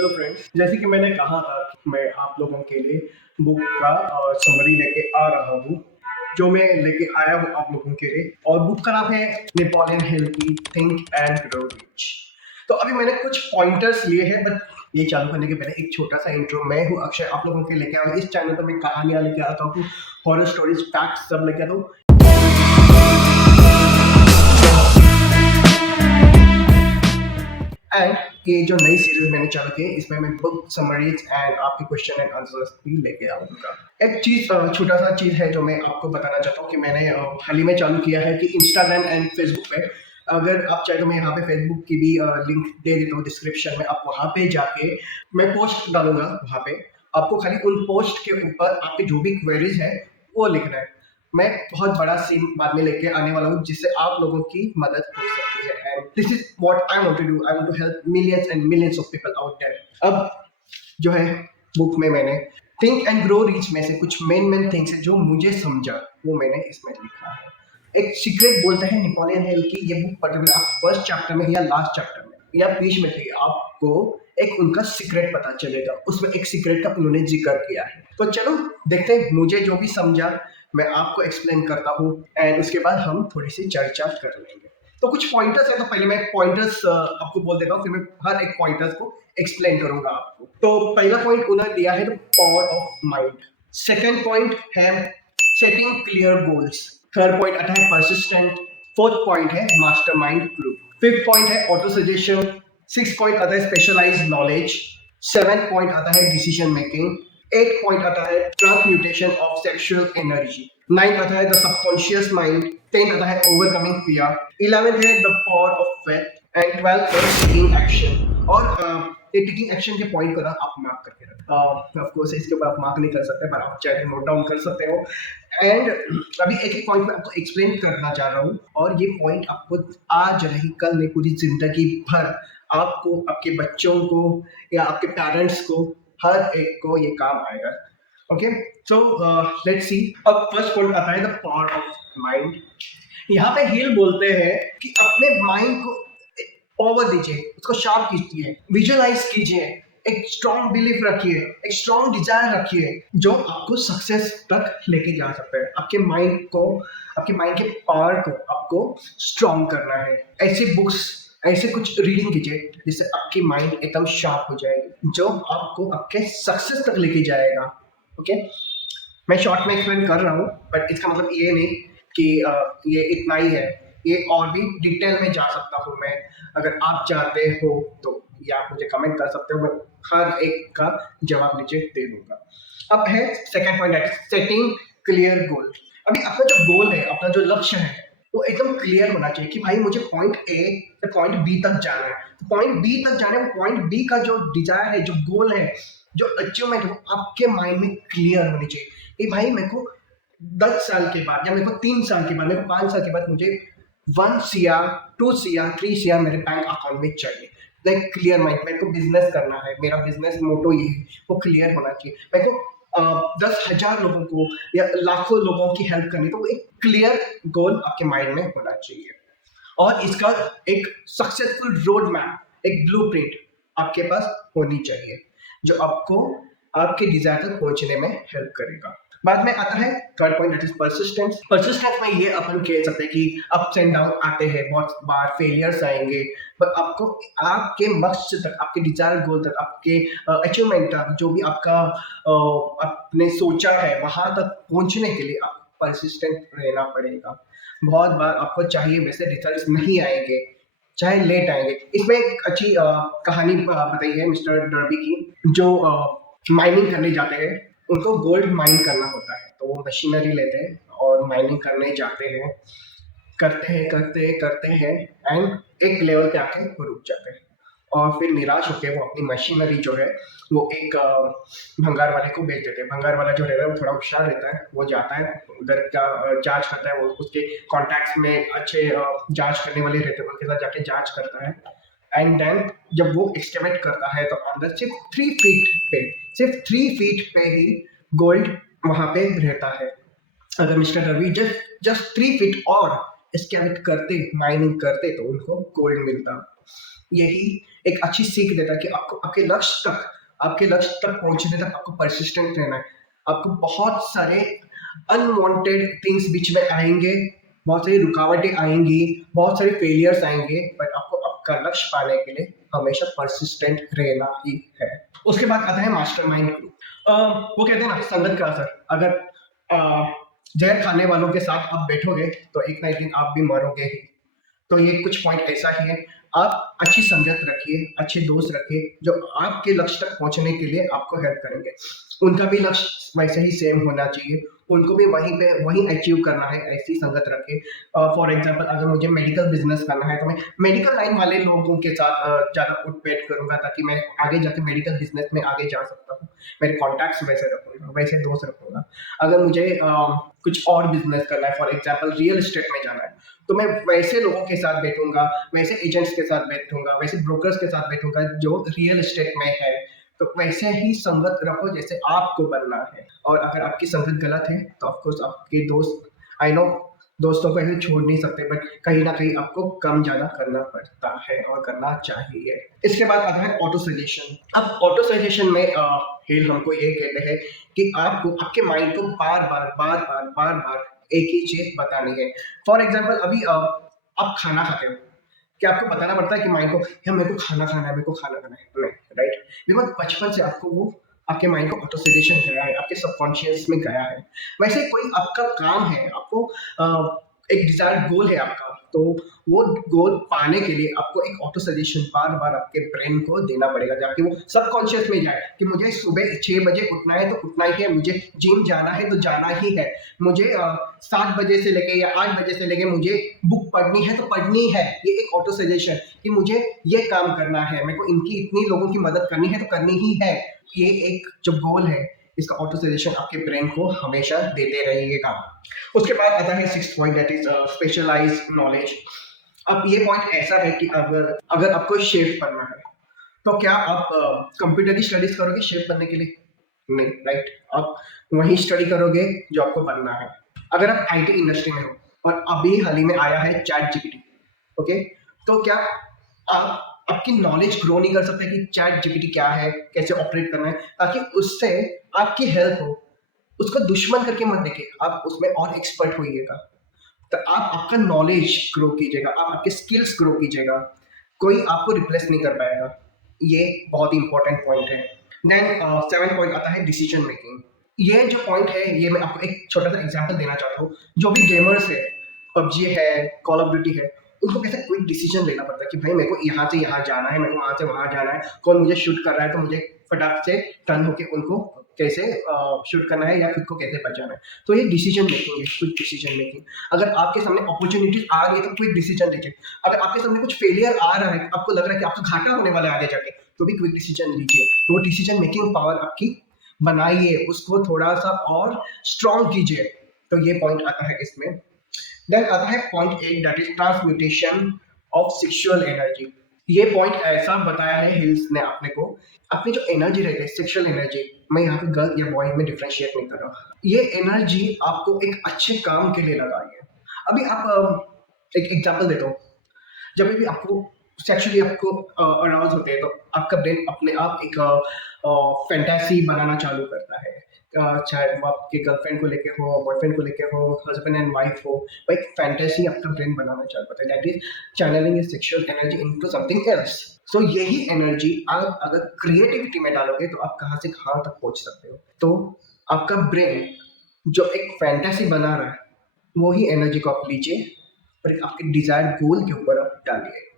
Hello friends, जैसे कि मैंने कहा था कि मैं आप लोगों के लिए बुक का समरी लेके आ रहा हूँ, जो मैं लेके आया हूँ आप लोगों के लिए। और बुक का नाम है नेपोलियन हिल की थिंक एंड ग्रो रिच। तो अभी मैंने कुछ पॉइंटर्स लिए हैं, बट ये चालू करने के पहले एक छोटा सा इंट्रो। मैं हूँ अक्षय, आप लोगों के लेके आया हूँ। इस चैनल पर मैं कहानियां लेके आता हूँ, हॉरर स्टोरीज, फैक्ट्स सब लेके आता हूँ। एंड ये जो नई सीरीज मैंने चालू की है, इसमें मैं बुक समरीज एंड आपके क्वेश्चन एंड आंसर्स भी लेके आऊंगा। एक चीज, छोटा सा चीज है जो मैं आपको बताना चाहता हूँ कि मैंने हाल ही में चालू किया है कि इंस्टाग्राम एंड फेसबुक पे, अगर आप चाहे तो मैं यहाँ पे फेसबुक की भी लिंक दे देता हूँ डिस्क्रिप्शन में। आप वहाँ पे जाके मैं पोस्ट डालूंगा, वहाँ पे आपको खाली उन पोस्ट के ऊपर आपके जो भी क्वेरीज है वो लिखना है। मैं बहुत बड़ा सीन बाद में लेके आने वाला हूँ जिससे आप लोगों की मदद हो सकती है। And this is what I want to do. I want to help millions and millions of people out there. अब जो है बुक में मैंने थिंक एंड ग्रो रिच में से कुछ मेन थिंग्स है जो मुझे समझा, वो मैंने इसमें लिखा है। एक सीक्रेट बोलते हैं नेपोलियन हिल की। ये बुक पर्टिकुलर आप फर्स्ट चैप्टर में या लास्ट चैप्टर में या बीच में थे, आपको एक उनका सीक्रेट पता चलेगा। उसमें एक सीक्रेट का उन्होंने जिक्र किया है। तो चलो देखते हैं, मुझे जो भी समझा मैं आपको एक्सप्लेन करता हूँ एंड उसके बाद हम थोड़ी सी चर्चा कर लेंगे। तो कुछ पॉइंटर्स है, तो पहले मैं पॉइंटर्स आपको बोल देता हूँ, फिर मैं हर एक पॉइंटर्स को एक्सप्लेन करूंगा आपको। तो पहला पॉइंट उन्होंने दिया है the power of mind. Second point है setting clear goals. Third point आता है परसिस्टेंट। फोर्थ पॉइंट है मास्टरमाइंड ग्रुप। फिफ्थ पॉइंट है ऑटो सजेशन। सिक्स पॉइंट आता है स्पेशलाइज्ड नॉलेज। सेवन पॉइंट आता है डिसीजन मेकिंग। एट पॉइंट आता है transmutation of sexual energy. Nine आता है द सबकॉन्शियस माइंड। टेन आता है ओवरकमिंग फियर। 11 है the power of faith and 12 है टेकिंग एक्शन। और ये टेकिंग एक्शन के पॉइंट को ना आप मार्क करके रखें। ऑफ कोर्स इसके ऊपर आप मार्क नहीं कर सकते, पर आप चाहे नोट डाउन कर सकते हो। एंड अभी एक एक पॉइंट में आपको एक्सप्लेन करना चाह रहा हूँ, और ये पॉइंट आपको आज नहीं कल नहीं पूरी जिंदगी भर आपको, आपके बच्चों को या आपके पेरेंट्स को, हर एक को ये काम आएगा। Okay, so let's see. अब फर्स्ट पॉइंट आता है द पावर ऑफ माइंड। यहाँ पे हील बोलते हैं कि अपने माइंड को पावर दीजिए, उसको शार्प कीजिए, विजुअलाइज कीजिए, एक स्ट्रॉन्ग बिलीफ रखिए, एक स्ट्रॉन्ग डिजायर रखिए जो आपको सक्सेस तक लेके जा सकते हैं। आपके माइंड को, आपके माइंड के पावर को आपको स्ट्रॉन्ग करना है। ऐसी बुक्स, ऐसे कुछ रीडिंग कीजिए जिससे आपकी माइंड एकदम शार्प हो जाएगी, जो आपको आपके सक्सेस तक लेके जाएगा। ओके, मैं शॉर्ट में एक्सप्लेन कर रहा हूँ, बट इसका मतलब ये नहीं कि ये इतना ही है। ये और भी डिटेल में जा सकता हूँ मैं। अगर आप चाहते हो तो या आप मुझे कमेंट कर सकते हो, मैं हर एक का जवाब नीचे दे दूंगा। अब है second point, setting clear goal. अभी अपना जो गोल है, अपना जो लक्ष्य है, वो एकदम क्लियर होना चाहिए कि भाई मुझे पॉइंट ए से पॉइंट बी तक जाना है। तो पॉइंट बी तक जाना है, पॉइंट बी का जो डिजायर है, जो गोल है, जो अचीवमेंट है, वो आपके माइंड में क्लियर होनी चाहिए कि भाई मेरे को 10 साल के बाद, या मेरे को 3 साल के बाद, मेरे को 5 साल के बाद मुझे 1 CR, 2 CR, 3 CR मेरे बैंक अकाउंट में चाहिए। लाइक क्लियर माइंड, मेरे को बिजनेस करना है, मेरा बिजनेस मोटो ये है, वो क्लियर होना चाहिए। मेरे को 10,000 लोगों को या लाखों लोगों की हेल्प करनी, तो वो एक क्लियर गोल आपके माइंड में होना चाहिए। और इसका एक सक्सेसफुल रोड मैप, एक ब्लूप्रिंट आपके पास होनी चाहिए, जो आपको आपके डिजायर तक पहुंचने में हेल्प करेगा। बाद में आता है third point, that is persistence. Persistence में ये अपन कह सकते हैं कि अप्स एंड डाउन आते हैं, बहुत बार फेलियर्स आएंगे, पर आपको आपके मकसद तक, आपके डिजायर गोल तक, आपके अचीवमेंट तक, जो भी आपका आपने सोचा है वहां तक पहुंचने के लिए आपको परसिस्टेंट रहना पड़ेगा। बहुत बार आपको चाहिए वैसे रिजल्ट्स नहीं आएंगे, चाहे लेट आएंगे। इसमें एक अच्छी कहानी बताई है मिस्टर डर्बी की, जो माइनिंग करने जाते हैं। उनको गोल्ड माइन करना होता है, तो वो मशीनरी लेते हैं और माइनिंग करने जाते हैं, करते हैं एंड एक लेवल पे आके वो रुक जाते हैं। और फिर निराश होकर वो अपनी मशीनरी जो है वो एक भंगार वाले को बेच देते हैं। भंगार वाला जो रहता है वो थोड़ा होशियार रहता है, वो जाता है उधर का जांच करता है, वो उसके कॉन्टैक्ट्स में अच्छे जांच करने वाले रहते हैं, उनके साथ जाके जांच करता है। एंड देन जब वो एक्सकैवेट करता है तो अंदर सिर्फ 3 फीट पे ही गोल्ड वहां पे रहता है। अगर मिस्टर रवि जस्ट 3 फीट और एक्सकैवेट करते, माइनिंग करते, तो उनको गोल्ड मिलता। यही एक अच्छी सीख देता है कि आपको आपके लक्ष्य तक पहुँचने तक आपको पर्सिस्टेंट रहना है। आपको बहुत सारे अनवांटेड थिंग्स बीच में आएँगे, बहुत सारी रुकावटें आएँगी, बहुत सारे फेलियर्स आएँगे, बट आपको आपका लक्ष्य पाने के लिए हमेशा पर्सिस्टेंट रहना ही है। उसके बाद आता है मास्टरमाइंड ग्रुप। वो कहते हैं ना संगत का असर। अगर जहर खाने वालों के साथ आप बैठोगे तो एक ना एक दिन आप भी मरोगे ही। तो ये कुछ पॉइंट ऐसा ही है, आप अच्छी संगत रखिए, अच्छे दोस्त रखिए जो आपके लक्ष्य तक पहुँचने के लिए आपको हेल्प करेंगे। उनका भी लक्ष्य वैसे ही सेम होना चाहिए, उनको भी वहीं अचीव करना है, ऐसी संगत रखें। फॉर एग्ज़ाम्पल अगर मुझे मेडिकल बिज़नेस करना है तो मैं मेडिकल लाइन वाले लोगों के साथ ज़्यादा उठ-बैठ करूँगा ताकि मैं आगे जाके मेडिकल बिज़नेस में आगे जा सकता हूँ। मेरे कॉन्टैक्ट्स वैसे रखूँगा, वैसे दोस्त रखूँगा। अगर मुझे कुछ और बिज़नेस करना है, फॉर एग्ज़ाम्पल रियल एस्टेट में जाना है, तो मैं वैसे लोगों के साथ बैठूँगा, वैसे एजेंट्स के साथ बैठूँगा, वैसे ब्रोकर्स के साथ बैठूँगा जो रियल एस्टेट में है। तो वैसे ही संगत रखो जैसे आपको बनना है। और अगर आपकी संगत गलत है तो ऑफ कोर्स आपके दोस्त, आई नो दोस्तों को ऐसे छोड़ नहीं सकते, बट कहीं न कहीं आपको कम ज़्यादा करना पड़ता है और करना चाहिए। इसके बाद आता है ऑटो सजेशन। अब ऑटो सजेशन में हेल हमको ये कहते हैं कि आपको आपके माइंड को बार-बार एक ही चीज़ बतानी है। फॉर एग्ज़ाम्पल अभी आप खाना खाते हो, क्या आपको बताना पड़ता है कि माइंड को यार मेरे को खाना खाना है, मेरे को खाना खाना है? नहीं, राइट? बिकॉज़ बचपन से आपको वो आपके माइंड को ऑटो सजेशन गया है, आपके सबकॉन्शियस में गया है। वैसे कोई आपका काम है, आपको एक डिज़ायर्ड गोल है आपका, तो वो गोल पाने के लिए आपको एक ऑटो सजेशन बार-बार आपके ब्रेन को देना पड़ेगा, ताकि वो सबकॉन्शियस में जाए कि मुझे सुबह 6 बजे उठना है तो उठना ही है, मुझे जिम जाना है तो जाना ही है, मुझे 7 बजे से लेके या 8 बजे से लेके मुझे बुक पढ़नी है तो पढ़नी है। ये एक ऑटो सजेशन कि मुझे ये काम करना है, मेरे को इनकी इतनी लोगों की मदद करनी है तो करनी ही है। ये एक जो गोल है, इसका ऑटो सजेशन आपके ब्रेन को हमेशा देते रहिएगा। उसके बाद आता है 6th point, that is specialised knowledge. अब ये पॉइंट ऐसा है कि अगर अगर आपको शेफ बनना है, तो क्या आप कंप्यूटर की स्टडीज़ करोगे शेफ बनने के लिए? नहीं, राइट? आप वही स्टडी करोगे जो आपको बनना है। अगर आप आईटी इंडस्ट्री में हो और अभी हाल ही में आया है चैट जीपीटी, ओके? तो क्या आप आपकी नॉलेज ग्रो नहीं कर सकते कि चैट जीपीटी क्या है, कैसे ऑपरेट करना है, ताकि उससे आपकी हेल्प हो। उसको दुश्मन करके मत देखिए, आप उसमें और एक्सपर्ट होइएगा। तो आप आपका नॉलेज ग्रो कीजिएगा, आप आपके स्किल्स ग्रो कीजिएगा, कोई आपको रिप्लेस नहीं कर पाएगा। ये बहुत ही इंपॉर्टेंट पॉइंट है। देन 7 पॉइंट आता है डिसीजन मेकिंग। ये जो पॉइंट है, ये मैं आपको एक छोटा सा एग्जांपल देना चाहता हूँ। जो भी गेमर्स है, पबजी है, कॉल ऑफ ड्यूटी है, उनको कैसे क्विक डिसीजन लेना पड़ता है कि भाई मेरे को यहाँ से यहाँ जाना है, मेरे को वहाँ से वहाँ जाना है, कौन मुझे शूट कर रहा है तो मुझे फटाक से टर्न होके उनको कैसे शूट करना है या खुद को कैसे बचाना है। तो ये डिसीजन मेकिंग है, क्विक डिसीजन मेकिंग। अगर आपके सामने अपॉर्चुनिटीज आ रही है तो क्विक डिसीजन लीजिए। अगर आपके सामने कुछ फेलियर आ रहा है, आपको लग रहा है कि आपको घाटा होने वाला है आगे जाके, तो भी क्विक डिसीजन लीजिए। तो वो डिसीजन मेकिंग पावर आपकी बनाइए, उसको थोड़ा सा और स्ट्रॉन्ग कीजिए। तो ये पॉइंट आता है इसमें। देन आता है point 8, that is transmutation of sexual energy. ये पॉइंट ऐसा बताया है हिल्स ने अपने को, अपनी जो एनर्जी रहती है सेक्सुअल एनर्जी, मैं यहाँ पे गर्ल या बॉय में डिफरेंशिएट नहीं कर रहा, ये एनर्जी आपको एक अच्छे काम के लिए लगाइए। अभी आप एक एग्जांपल देता हूँ, जब भी आपको सेक्सुअली आपको अराउज होते हैं तो आपका ब्रेन अपने आप एक फैंटेसी बनाना चालू करता है। चाहे वो आपके गर्लफ्रेंड को लेके हो, बॉयफ्रेंड को लेके हो, हस्बैंड एंड वाइफ हो, वो एक फैंटेसी आपका ब्रेन बनाना चालू करता है, that is channeling your sexual energy into something else. So यही एनर्जी आप अगर क्रिएटिविटी में डालोगे तो आप कहाँ से कहाँ तक पहुँच सकते हो। तो आपका ब्रेन जो एक फैंटेसी बना रहा है, वो ही एनर्जी को आप लीजिए और एक आपके डिजायर्ड गोल के ऊपर आप डालिए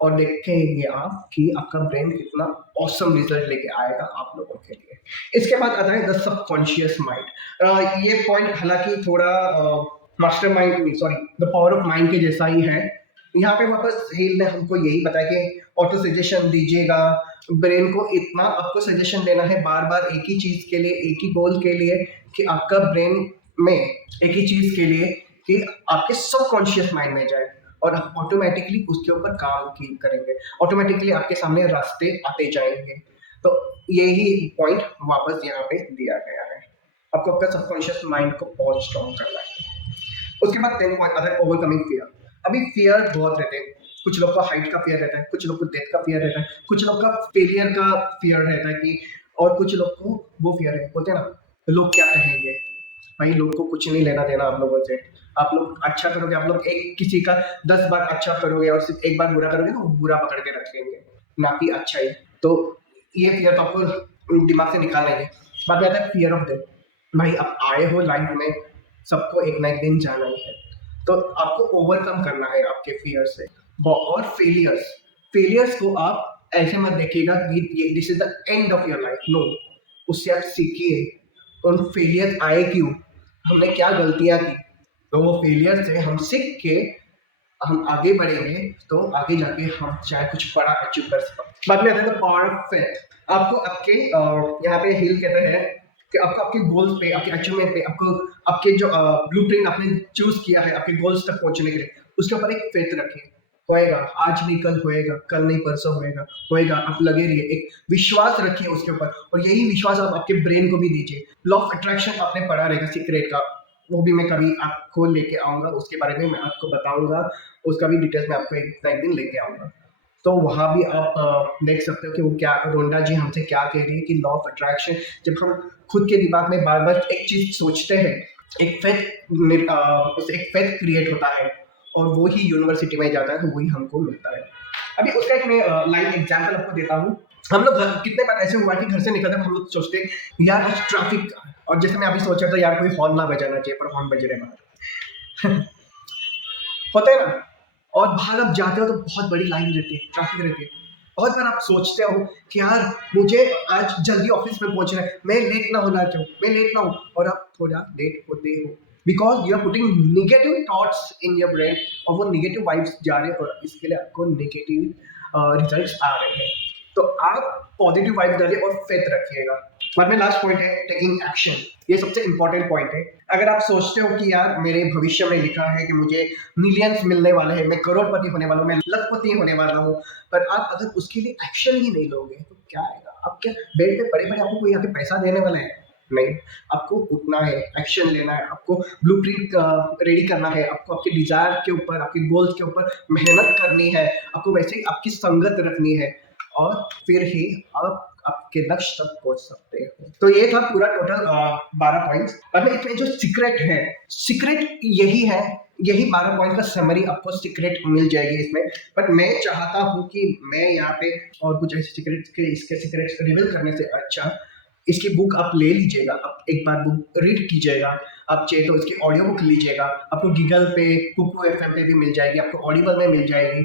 और देखेंगे आप कि आपका ब्रेन कितना ऑसम रिजल्ट लेके आएगा आप लोगों के लिए। इसके बाद आता है द सबकॉन्शियस माइंड। ये पॉइंट हालांकि थोड़ा mastermind, sorry, the power of mind के जैसा ही है। यहाँ पे वापस हेल ने हमको यही बताया कि ऑटो सजेशन दीजिएगा, ब्रेन को इतना आपको सजेशन देना है बार बार एक ही चीज के लिए, एक ही गोल के लिए, कि आपका ब्रेन में एक ही चीज के लिए कि आपके सबकॉन्शियस माइंड में जाए और आप ऑटोमेटिकली उसके ऊपर काम की करेंगे, ऑटोमेटिकली आपके सामने रास्ते आते जाएंगे। तो यही पॉइंट वापस यहाँ पे दिया गया है, आपको आपका सबकॉन्शियस माइंड को बहुत स्ट्रॉन्ग करना है। उसके बाद 10 पॉइंट अदर ओवरकमिंग फियर। अभी फियर बहुत रहते हैं, कुछ लोग को हाइट का फियर रहता है, कुछ लोग को डेथ का फियर रहता है, कुछ लोग का फेलियर का फियर रहता है कि, और कुछ लोग को वो फियर है, बोलते हैं ना, लोग क्या कहेंगे। भाई लोग को कुछ नहीं लेना देना आप लोगों से। आप लोग अच्छा करोगे, आप लोग एक किसी का 10 बार अच्छा करोगे और सिर्फ एक बार बुरा करोगे तो वो बुरा पकड़ के रखेंगे, ना कि अच्छा ही। तो ये फियर तो आपको दिमाग से निकालना ही है। बाद में आता है फियर ऑफ डेथ। भाई आप आए हो लाइफ में, सबको एक ना एक दिन जाना ही है, तो आपको ओवरकम करना है आपके फियर से। और फेलियर्स, फेलियर्स को आप ऐसे मत देखिएगा कि ये this is the end of your life, no. उससे आप सीखिए, उन फेलियर आए क्यों, हमने क्या गलतियां की, तो वो फेलियर से हम सीख के हम आगे बढ़ेंगे, तो आगे जाके हम चाहे कुछ बड़ा अचीव कर सकते। बाद में आता है पावर ऑफ फेथ। आपको आपके यहाँ पे हिल कहते हैं कि आपको आपके गोल्स पे, आपके अचीवमेंट पे, आपको आपके जो ब्लूप्रिंट आपने चूज किया है आपके गोल्स तक पहुंचने के लिए, उसके ऊपर एक फेथ रखिए। होएगा, आज नहीं कल होएगा, कल नहीं परसों होएगा, होएगा। आप लगे रहिए, एक विश्वास रखिए उसके ऊपर, और यही विश्वास आप आपके ब्रेन को भी दीजिए। लॉ ऑफ अट्रैक्शन आपने पढ़ा रहेगा सीक्रेट का, वो भी मैं कभी आपको लेके आऊंगा, उसके बारे में मैं आपको बताऊंगा, उसका भी डिटेल्स मैं आपको एक दिन लेके आऊंगा। तो वहाँ भी आप देख सकते हो कि वो क्या, रोंडा जी हमसे क्या कह रही है कि लॉ ऑफ अट्रैक्शन, जब हम खुद के दिमाग में बार बार एक चीज सोचते हैं, एक उससे एक फेथ क्रिएट होता है, और वो ही यूनिवर्सिटी में जाता है, तो वही हमको मिलता है। अभी उसका एक मैं लाइव एग्जाम्पल आपको देता हूँ। हम लोग कितने बार ऐसे हुआ कि घर से निकलते हम लोग सोचते हैं यार आज ट्रैफिक, और जैसे मैं अभी सोच रहा था यार कोई हॉर्न ना बजाना चाहिए, पर हॉर्न बज रहे बाहर होता है ना। और बाहर आप जाते हो तो बहुत बड़ी लाइन रहती है, ट्रैफिक रहती है। बहुत बार आप सोचते हो कि यार मुझे आज जल्दी ऑफिस में पहुंचना है, मैं लेट ना होना चाहूँ, मैं लेट ना हूँ, और आप थोड़ा लेट होते हो, because you are putting negative thoughts in your brain, और वो निगेटिव वाइब्स जा रहे हैं, और इसके लिए आपको निगेटिव रिजल्ट्स आ रहे हैं। तो आप पॉजिटिव वाइब डालिए और फेथ रखिएगा। बाद में लास्ट पॉइंट है टेकिंग एक्शन। ये सबसे इंपॉर्टेंट पॉइंट है। अगर आप सोचते हो कि यार मेरे भविष्य में लिखा है कि मुझे मिलियंस मिलने वाले हैं, मैं करोड़पति होने वाला हूँ, मैं लखपति होने वाला हूँ, पर आप अगर उसके लिए एक्शन ही नहीं लोगे तो क्या आएगा। आप क्या बेड पे पड़े पड़े आपको कोई आके पैसा देने वाला है? नहीं। आपको उठना है, एक्शन लेना है, आपको ब्लूप्रिंट रेडी करना है, आपको आपके डिजायर के ऊपर, आपके गोल्स के ऊपर मेहनत करनी है, आपको वैसे ही आपकी संगत रखनी है, और फिर ही आप आपके लक्ष्य तक पहुंच सकते हो। तो ये था पूरा टोटल 12 पॉइंट्स। अब इसमें जो सीक्रेट है, सीक्रेट यही है, यही 12 पॉइंट का समरी आपको सीक्रेट मिल जाएगी इसमें। बट मैं चाहता हूँ कि मैं यहाँ पे और कुछ ऐसे सीक्रेट के, इसके सीक्रेट्स रिवील करने से अच्छा इसकी बुक आप ले लीजिएगा, आप एक बार बुक रीड कीजिएगा। आप चाहे तो इसकी ऑडियो बुक लीजिएगा, आपको गूगल पे, कुकू एफएम पे भी मिल जाएगी, आपको ऑडिबल में मिल जाएगी,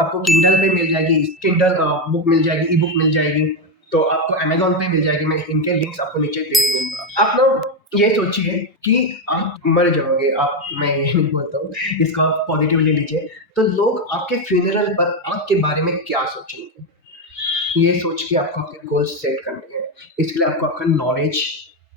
आपको किंडल पे मिल जाएगी, किंडल बुक मिल जाएगी, ई बुक मिल जाएगी, तो आपको अमेजोन पे मिल जाएगी। मैं इनके लिंक्स आपको नीचे दे दूंगा। आप लोग ये सोचिए कि आप मर जाओगे, आप, मैं ये नहीं बोलता हूँ, इसको आप पॉजिटिवली लीजिए, तो लोग आपके फ्यूनरल पर आपके बारे में क्या सोचेंगे, ये सोच के आपको आपके गोल्स सेट करने हैं। इसके लिए आपको आपका नॉलेज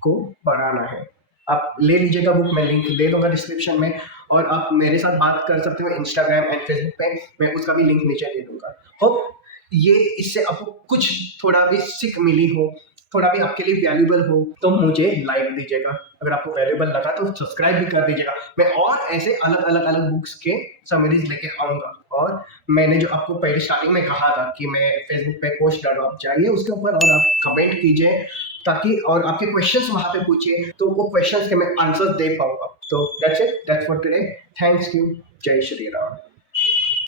को बढ़ाना है। आप ले लीजिएगा बुक, मैं लिंक दे दूंगा डिस्क्रिप्शन में, और आप मेरे साथ बात कर सकते हो इंस्टाग्राम एंड फेसबुक पे, मैं उसका भी लिंक नीचे दे दूंगा। होप ये इससे आपको कुछ थोड़ा भी सीख मिली हो, थोड़ा भी आपके लिए वैल्यूबल हो, तो मुझे लाइक दीजिएगा। अगर आपको वैल्यूबल लगा तो सब्सक्राइब भी कर दीजिएगा। मैं और ऐसे अलग अलग अलग बुक्स के समरीज लेके आऊंगा। और मैंने जो आपको पहले स्टार्टिंग में कहा था कि मैं फेसबुक पे पोस्ट डालूं, आप जाइए उसके ऊपर और आप कमेंट कीजिए, ताकि और आपके क्वेश्चंस वहां पे पूछिए, तो वो क्वेश्चंस के मैं आंसर दे पाऊंगा। तो that's it, that's for today. Thanks you. जय श्री राम।